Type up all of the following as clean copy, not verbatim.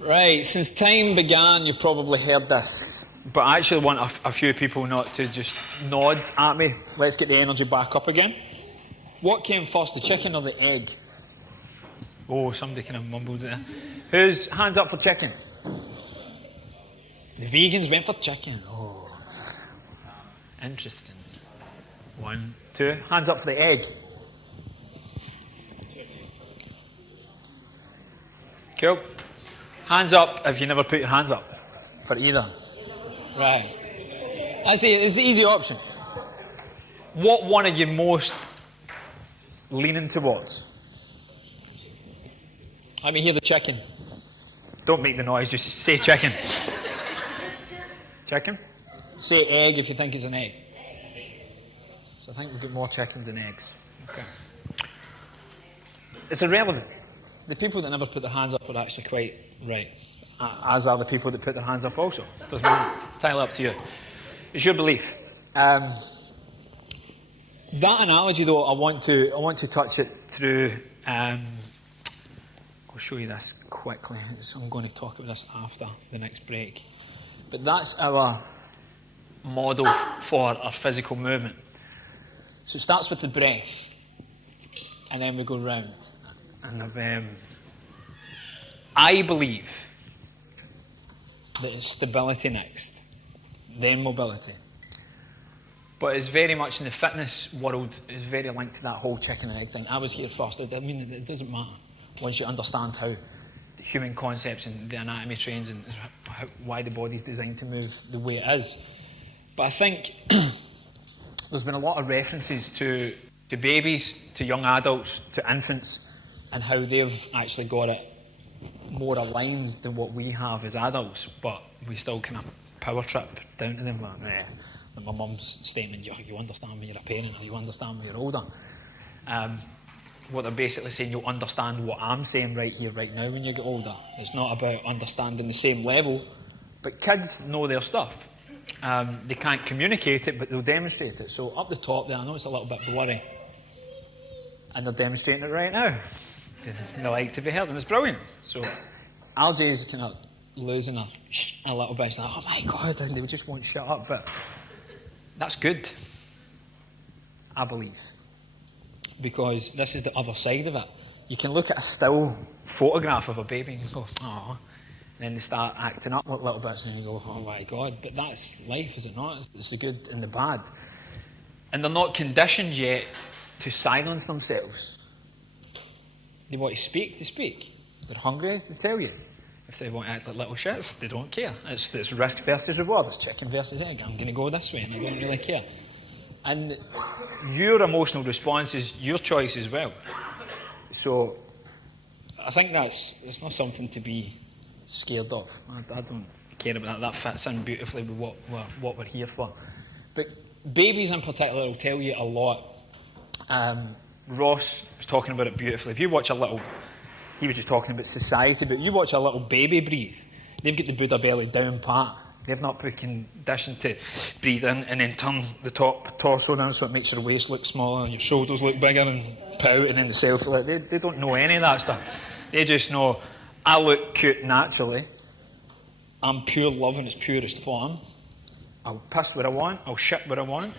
Right, since time began, you've probably heard this, but I actually want a few people not to just nod at me. Let's get the energy back up again. What came first, the chicken or the egg? Oh, somebody kind of mumbled there. Who's hands up for chicken? The vegans went for chicken. Oh, interesting. 1, 2. Hands up for the egg. Cool. Hands up if you never put your hands up for either. Right. It's the easy option. What one are you most leaning towards? Let me hear the chicken. Don't make the noise, just say chicken. Chicken? Say egg if you think it's an egg. So I think we've got more chickens than eggs. Okay. It's irrelevant. The people that never put their hands up are actually quite right. As are the people that put their hands up also. Doesn't matter. Entirely up to you. It's your belief. That analogy, though, I want to touch it through. I'll show you this quickly. So I'm going to talk about this after the next break. But that's our model for our physical movement. So it starts with the breath, and then we go round. And I believe that it's stability next, then mobility. But it's very much in the fitness world, it's very linked to that whole chicken and egg thing. I was here first. I mean, it doesn't matter once you understand how the human concepts and the anatomy trains and why the body's designed to move the way it is. But I think there's been a lot of references to babies, to young adults, to infants, and how they've actually got it more aligned than what we have as adults, but we still kind of power trip down to them. Like, my mum's statement, you understand when you're a parent, or you understand when you're older. What they're basically saying, you'll understand what I'm saying right here, right now when you get older. It's not about understanding the same level, but kids know their stuff. They can't communicate it, but they'll demonstrate it. So up the top there, I know it's a little bit blurry, and they're demonstrating it right now. They like to be heard, and it's brilliant. So Algie's kind of losing a little bit. She's like, oh my God, and they just won't shut up. But that's good, I believe, because this is the other side of it. You can look at a still photograph of a baby and go, oh, and then they start acting up little bits, and you go, oh my God. But that's life, is it not? It's the good and the bad. And they're not conditioned yet to silence themselves. They want to speak, they speak. They're hungry, they tell you. If they want to act like little shits, they don't care. It's risk versus reward. It's chicken versus egg. I'm going to go this way, and I don't really care. And your emotional response is your choice as well. So I think it's not something to be scared of. I don't care about that. That fits in beautifully with what we're here for. But babies in particular will tell you a lot. Ross was talking about it beautifully. If you watch he was just talking about society, but you watch a little baby breathe, they've got the Buddha belly down pat. They've not been conditioned to breathe in and then turn the top torso down so it makes your waist look smaller and your shoulders look bigger and pout and then the selfie. They don't know any of that stuff. They just know, I look cute naturally. I'm pure love in its purest form. I'll piss where I want. I'll shit where I want.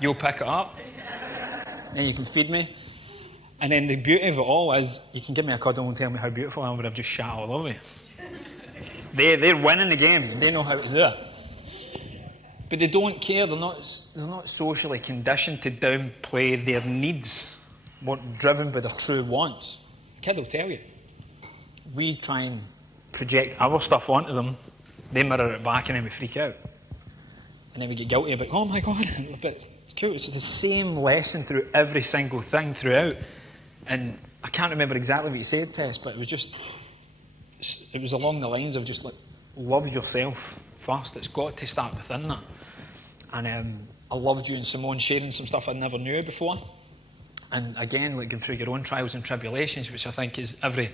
You'll pick it up. Then you can feed me. And then the beauty of it all is you can give me a cuddle and tell me how beautiful I am, but I've just shat all over you. They're winning the game. They know how to do it. But they don't care. They're not socially conditioned to downplay their needs, more driven by their true wants. The kid will tell you. We try and project our stuff onto them. They mirror it back and then we freak out. And then we get guilty about, oh my God, but it's cool. It's the same lesson through every single thing throughout. And I can't remember exactly what you said, Tess, but it was along the lines of just like, love yourself first. It's got to start within that. And I loved you and Simone sharing some stuff I never knew before. And again, like going through your own trials and tribulations, which I think is every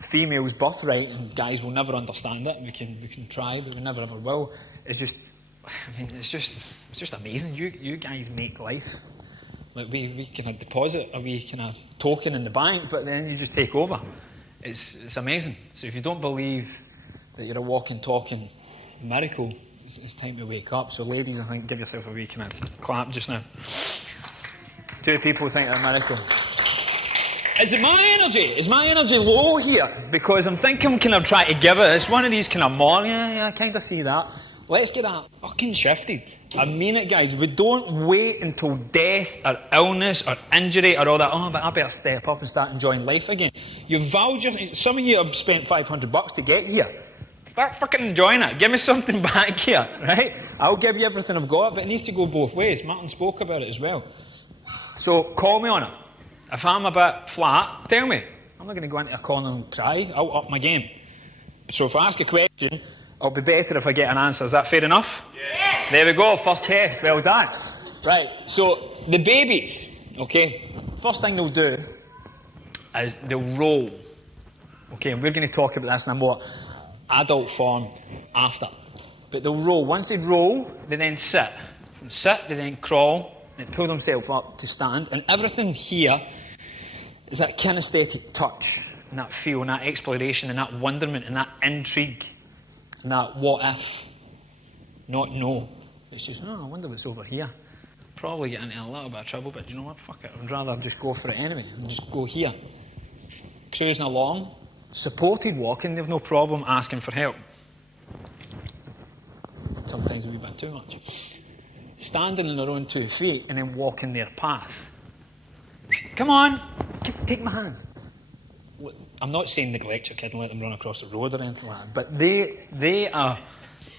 female's birthright, and guys will never understand it. We can try, but we never ever will. It's just amazing. You guys make life. Like we can deposit a wee kind of token in the bank, but then you just take over. It's amazing. So if you don't believe that you're a walking, talking miracle, it's time to wake up. So ladies, I think, give yourself a wee kind of clap just now. 2 people think they're a miracle. Is it my energy? Is my energy low here? Because I'm thinking I'm kind of trying to give it. It's one of these kind of more, yeah, I kind of see that. Let's get that fucking shifted. I mean it, guys. We don't wait until death or illness or injury or all that. Oh, but I better step up and start enjoying life again. You've valued your... Some of you have spent $500 to get here. Start fucking enjoying it. Give me something back here, right? I'll give you everything I've got, but it needs to go both ways. Martin spoke about it as well. So call me on it. If I'm a bit flat, tell me. I'm not going to go into a corner and cry. I'll up my game. So if I ask a question, I'll be better if I get an answer. Is that fair enough? Yes. There we go. First test. Well done. Right. So the babies, okay, first thing they'll do is they'll roll. Okay, and we're going to talk about this in a more adult form after. But they'll roll. Once they roll, they then sit. From sit, they then crawl, and pull themselves up to stand. And everything here is that kinesthetic touch, and that feel, and that exploration, and that wonderment, and that intrigue, and that what if, not no. It's just, oh, I wonder what's over here. Probably get into a little bit of trouble, but you know what, fuck it. I'd rather just go for it anyway, and just go here. Cruising along, supported walking, they've no problem asking for help. Sometimes a wee bit too much. Standing on their own 2 feet and then walking their path. Come on, take my hand. I'm not saying neglect your kid and let them run across the road or anything like that, but they are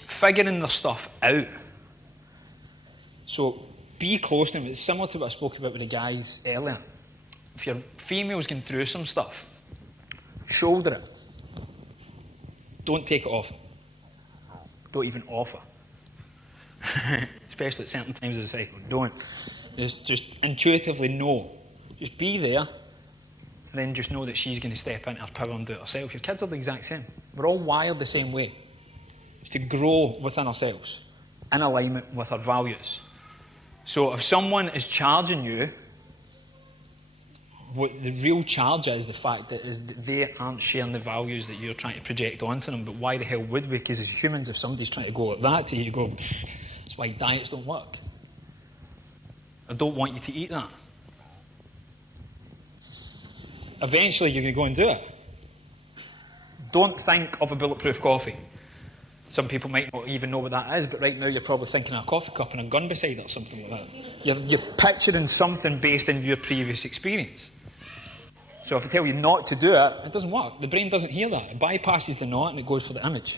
figuring their stuff out. So be close to them. It's similar to what I spoke about with the guys earlier. If your female's going through some stuff, shoulder it. Don't take it off. Don't even offer. Especially at certain times of the cycle. Don't. Just intuitively know. Just be there, and then just know that she's going to step into her power and do it herself. Your kids are the exact same. We're all wired the same way. It's to grow within ourselves, in alignment with our values. So if someone is charging you, what the real charge is the fact that they aren't sharing the values that you're trying to project onto them. But why the hell would we? Because as humans, if somebody's trying to go like that to you, you go, that's why diets don't work. I don't want you to eat that. Eventually, you're going to go and do it. Don't think of a bulletproof coffee. Some people might not even know what that is, but right now you're probably thinking of a coffee cup and a gun beside it or something like that. You're picturing something based on your previous experience. So if I tell you not to do it, it doesn't work. The brain doesn't hear that. It bypasses the not and it goes for the image.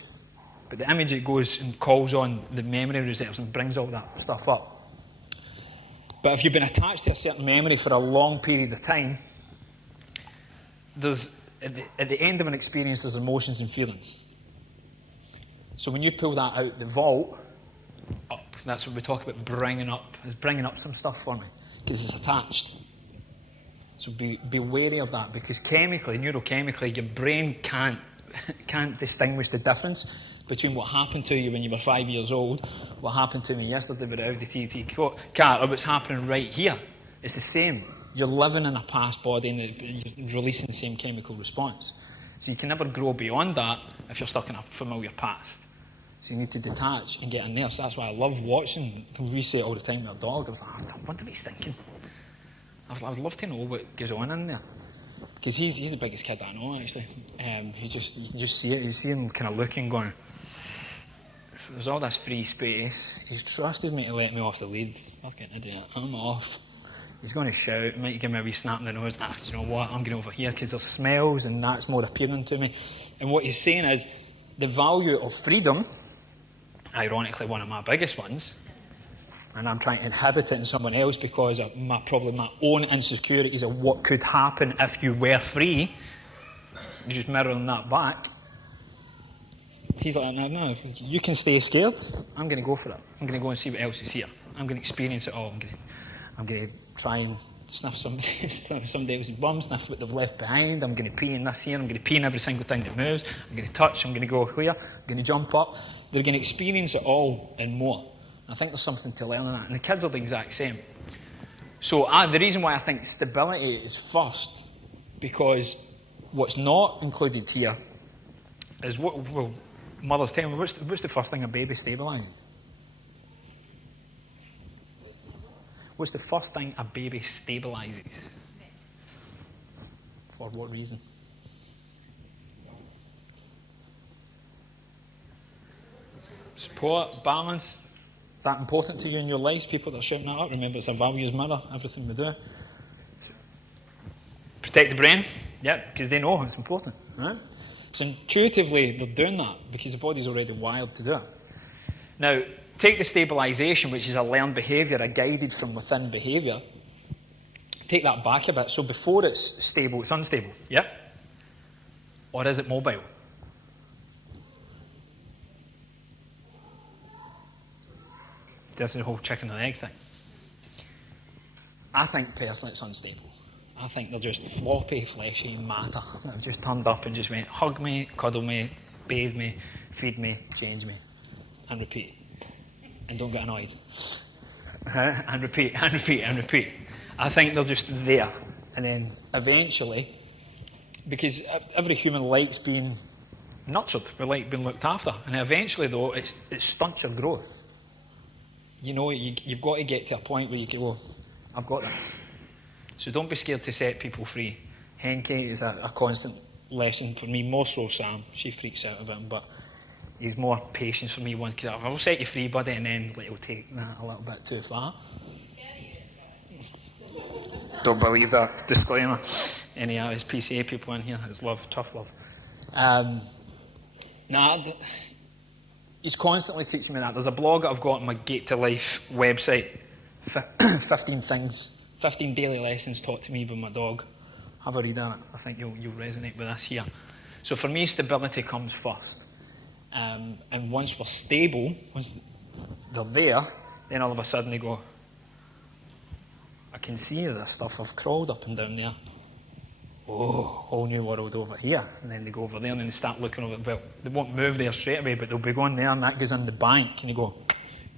But the image, it goes and calls on the memory reserves and brings all that stuff up. But if you've been attached to a certain memory for a long period of time, there's, at the end of an experience, there's emotions and feelings. So when you pull that out the vault, up, that's what we talk about bringing up. It's bringing up some stuff for me, because it's attached. So be wary of that, because chemically, neurochemically, your brain can't distinguish the difference between what happened to you when you were 5 years old, what happened to me yesterday with the Audi TT car, or what's happening right here. It's the same. You're living in a past body and you're releasing the same chemical response. So you can never grow beyond that if you're stuck in a familiar past. So you need to detach and get in there. So that's why I love watching. We say it all the time with our dog. I was like, I wonder what he's thinking. I would love to know what goes on in there. Because he's the biggest kid I know, actually. You can just see it. You see him kind of looking, going, there's all this free space. He's trusted me to let me off the lead. Fucking idiot. I'm off. He's going to shout, might give me a wee snap in the nose. Do you know what? I'm going over here because there's smells and that's more appealing to me. And what he's saying is the value of freedom, ironically one of my biggest ones, and I'm trying to inhabit it in someone else because of my own insecurities of what could happen if you were free. You're just mirroring that back. He's like, no, you can stay scared. I'm going to go for it. I'm going to go and see what else is here. I'm going to experience it all. I'm going to try and sniff somebody else's bum, sniff what they've left behind. I'm going to pee in this here. I'm going to pee in every single thing that moves. I'm going to touch. I'm going to go here. I'm going to jump up. They're going to experience it all and more. I think there's something to learn in that. And the kids are the exact same. So the reason why I think stability is first, because What's not included here is what, well, mothers tell me, what's the first thing a baby stabilises? What's the first thing a baby stabilises? For what reason? Support, balance. Is that important to you in your lives? People that are shouting that up, remember it's a values mirror, everything we do. Protect the brain, yeah, because they know it's important. Right? So intuitively they're doing that because the body's already wired to do it. Now, take the stabilisation, which is a learned behaviour, a guided from within behaviour. Take that back a bit. So before it's stable, it's unstable, yeah? Or is it mobile? This is the whole chicken and egg thing. I think personally it's unstable. I think they're just floppy, fleshy matter that have just turned up and just went, hug me, cuddle me, bathe me, feed me, change me, and repeat. And don't get annoyed. And repeat, and repeat, and repeat. I think they're just there. And then eventually, because every human likes being nurtured, we like being looked after. And eventually, though, it stunts your growth. You know, you've got to get to a point where you go, I've got this. So don't be scared to set people free. Henke is a constant lesson for me, more so Sam. She freaks out about him, but he's more patience for me once, because I'll set you free, buddy, and then he'll take that a little bit too far. Don't believe that. Disclaimer. Any of his PCA people in here, it's love, tough love. He's constantly teaching me that. There's a blog that I've got on my Gate to Life website. 15 things, 15 daily lessons taught to me by my dog. Have a read on it. I think you'll resonate with this here. So for me, stability comes first. And once we're stable, once they're there, then all of a sudden they go, I can see this stuff. I've crawled up and down there. Oh, whole new world over here. And then they go over there and then they start looking over. Well, they won't move there straight away, but they'll be going there and that goes in the bank. And you go,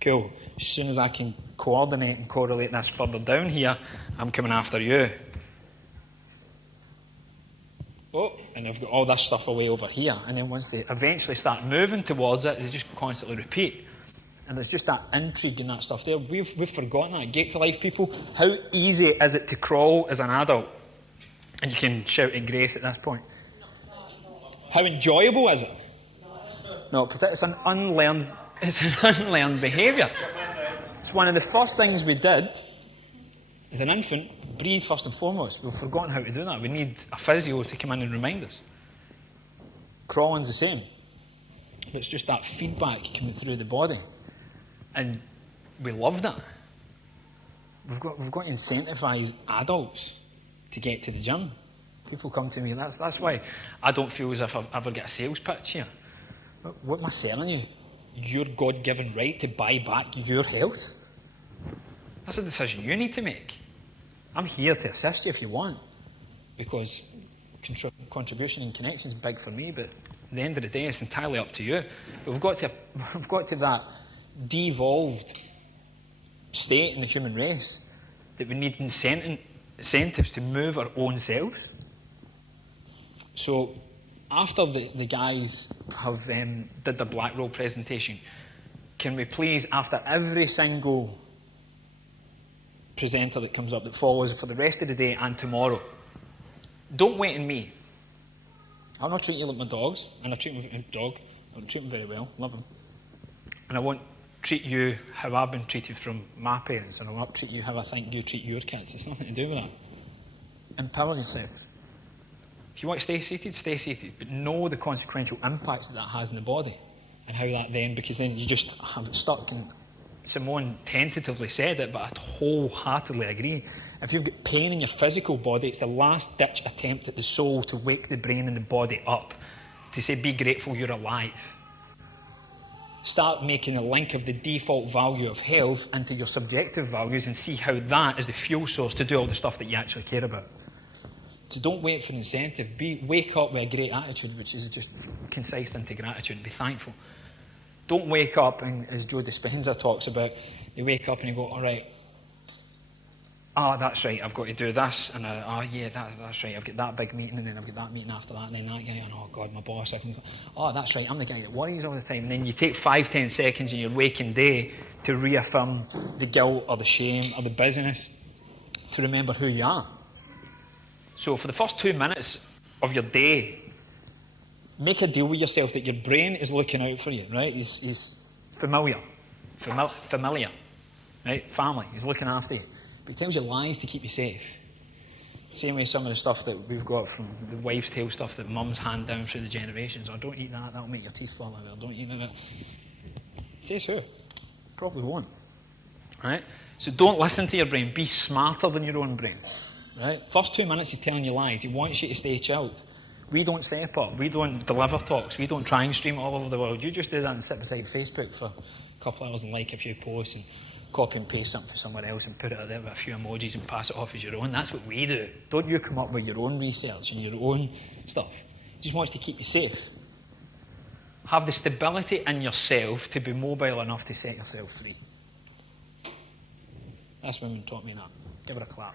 cool. As soon as I can coordinate and correlate this further down here, I'm coming after you. Oh, and they've got all this stuff away over here. And then once they eventually start moving towards it, they just constantly repeat. And there's just that intrigue and that stuff there. We've forgotten that. Gate to Life people, how easy is it to crawl as an adult? And you can shout at Grace at this point. How enjoyable is it? No, it's an unlearned behaviour. It's one of the first things we did as an infant, breathe first and foremost. We've forgotten how to do that. We need a physio to come in and remind us. Crawling's the same. But it's just that feedback coming through the body. And we love that. We've got to incentivise adults to get to the gym. People come to me, that's why I don't feel as if I've ever got a sales pitch here. What am I selling you? Your God-given right to buy back your health? That's a decision you need to make. I'm here to assist you if you want, because contribution and connection is big for me, but at the end of the day, it's entirely up to you. But we've got to that devolved state in the human race that we need incentives to move our own selves. So after the guys have did the black roll presentation, can we please, after every single presenter that comes up that follows for the rest of the day and tomorrow, don't wait on me. I'll not treat you like my dogs, and I treat my dog. I treat him very well, love him. And I won't treat you how I've been treated from my parents, and I won't treat you how I think you treat your kids. It's nothing to do with that. Empower yourselves. If you want to stay seated, but know the consequential impacts that has in the body, and how that then, because then you just have it stuck. And Simone tentatively said it, but I wholeheartedly agree. If you've got pain in your physical body, it's the last-ditch attempt at the soul to wake the brain and the body up, to say, be grateful you're alive. Start making a link of the default value of health into your subjective values and see how that is the fuel source to do all the stuff that you actually care about. So don't wait for incentive. Wake up with a great attitude, which is just concise into gratitude, and be thankful. Don't wake up, and as Joe Dispenza talks about, you wake up and you go, all right, oh, that's right, I've got to do this, and oh yeah, that's right, I've got that big meeting, and then I've got that meeting after that, and then that guy, and oh God, my boss, oh, that's right, I'm the guy that worries all the time. And then you take 5-10 seconds in your waking day to reaffirm the guilt or the shame or the busyness, to remember who you are. So for the first 2 minutes of your day, make a deal with yourself that your brain is looking out for you, right? He's familiar, right? Family, he's looking after you. But he tells you lies to keep you safe. Same way some of the stuff that we've got from the wives' tale stuff that mums hand down through the generations. Oh, don't eat that, that'll make your teeth fall out. Don't eat that. Says who? Probably won't. Right? So don't listen to your brain. Be smarter than your own brain. Right? First 2 minutes he's telling you lies. He wants you to stay chilled. We don't step up. We don't deliver talks. We don't try and stream it all over the world. You just do that and sit beside Facebook for a couple of hours and like a few posts and copy and paste something for someone else and put it there with a few emojis and pass it off as your own. That's what we do. Don't you come up with your own research and your own stuff. He just wants to keep you safe. Have the stability in yourself to be mobile enough to set yourself free. That's women taught me that. Give her a clap.